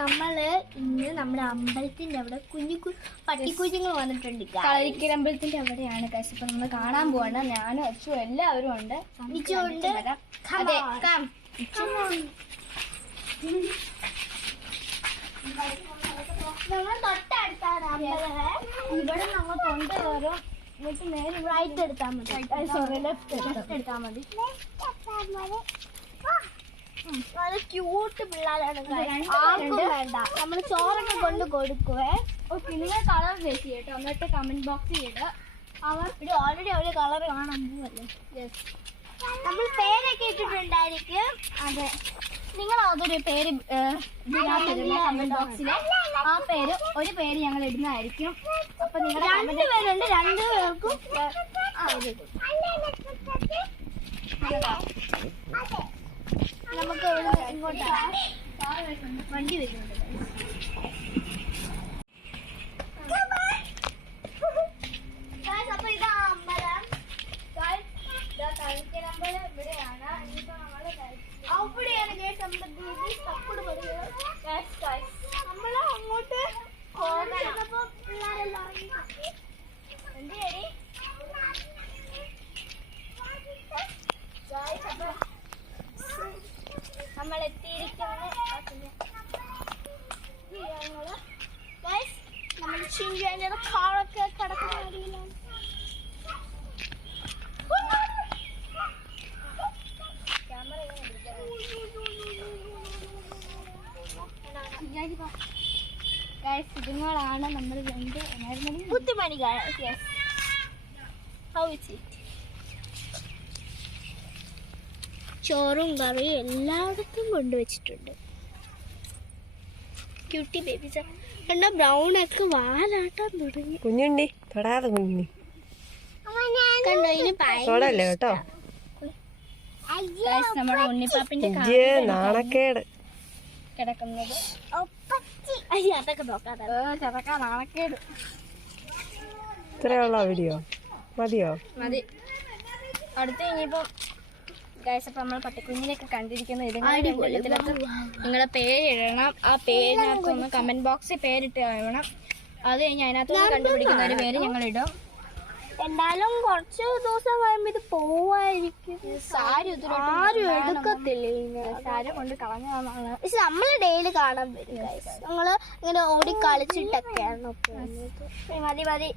നമ്മള് ഇന്ന് നമ്മുടെ അമ്പലത്തിന്റെ അവിടെ കുഞ്ഞു പട്ടിക്കുഞ്ഞുങ്ങൾ വന്നിട്ടുണ്ട്. കളരിക്കൽ അമ്പലത്തിന്റെ അവിടെയാണ് ഗൈസ്. ഇപ്പൊ നമ്മൾ കാണാൻ പോവാണ്. ഞാനും അച്ചു എല്ലാവരും ഉണ്ട്. അതെ, നമ്മൾ തൊട്ടടുത്താണ് അമ്പലം. ഇവിടെ നമ്മൾ കൊണ്ടുവരും. എന്നിട്ട് നേരെ റൈറ്റ് എടുത്താൽ മതി. സോറി, ലെഫ്റ്റ് എടുത്താൽ മതി. നല്ല ക്യൂട്ട് പിള്ളേരാണ്. ആർക്കും വേണ്ട, നമ്മൾ ചോറൊക്കെ കൊണ്ട് കൊടുക്കുവേ. ഓക്കെ, നിങ്ങൾ കളർ ചേച്ചി കേട്ടോ. എന്നിട്ട് കമന്റ് ബോക്സിൽ ഇടുക. ഇവിടെ ഓൾറെഡി ഒരു കളർ കാണാൻ പോവല്ലേ. നമ്മൾ പേരൊക്കെ ഇട്ടിട്ടുണ്ടായിരിക്കും. അതെ, നിങ്ങൾ അതൊരു പേര് കമന്റ് ബോക്സിൽ. ആ പേര് ഒരു പേര് ഞങ്ങൾ ഇടുന്നതായിരിക്കും. അപ്പൊ നിങ്ങൾ രണ്ടുപേരുണ്ട്, രണ്ടുപേർക്കും നമുക്ക് ഇങ്ങോട്ട് വണ്ടി വരുന്നുണ്ട്. അപ്പൊ ഇതാ അമ്പലം. കളിക്കലമ്പലം ഇവിടെയാണ്. അവിടെയാണ് നമ്മള് അങ്ങോട്ട് പോകുന്നപ്പോ പിള്ളേരെല്ലാം എന്ത് ശരി. നമ്മൾ എത്തിയിരിക്കുന്നത് നമ്മൾ ചിഞ്ചാൻ്റെ കാറൊക്കെ കിടക്കുന്ന അടിയിലാണ്. ഇതുങ്ങളാണ് നമ്മൾ ബുദ്ധിമണികൾ. ചോറും കറിയും എല്ലായിടത്തും കൊണ്ടുവച്ചിട്ടുണ്ട്. ക്യൂട്ടി ബേബീസ് കണ്ട. ബ്രൗൺ ഒക്കെ വാലാട്ടാൻ തുടങ്ങി. കുഞ്ഞുണ്ണി തൊടാതെ കുഞ്ഞുണ്ണി കണ്ടോ. ഇനി തൊടല്ലേ കേട്ടോ. നമ്മുടെ ഉണ്ണിപ്പാപ്പിന്റെ നാണക്കേട് കിടക്കുന്നത്. അതൊക്കെ നോക്കാതെ ചെറുക്കാൻ നാണക്കേട്. ഇത്രയുള്ള വീഡിയോ മതിയോ? മതി. അടുത്ത് ഇനിയിപ്പോ ഗൈസ്, അപ്പൊ നമ്മൾ പട്ടിക്കുഞ്ഞിനെയൊക്കെ കണ്ടിരിക്കുന്ന ഇതിനകത്ത് നിങ്ങളുടെ പേരിടണം. ആ പേരിനകത്ത് ഒന്ന് കമന്റ് ബോക്സിൽ പേരിട്ട് വേണം. അത് കഴിഞ്ഞ് അതിനകത്ത് കണ്ടുപിടിക്കുന്ന ഒരു പേര് ഞങ്ങൾ ഇടും. എന്തായാലും കുറച്ച് ദിവസം കഴിയുമ്പോ ഇത് പോവായിരിക്കും. ആരും എടുക്കത്തില്ല. സാരി കൊണ്ട് കളഞ്ഞതാണ്. പക്ഷെ നമ്മള് ഡെയിലി കാണാൻ വരും. ഞങ്ങള് ഇങ്ങനെ ഓടി കളിച്ചിട്ടൊക്കെയാണ് പോകുന്നത്. മതി മതി.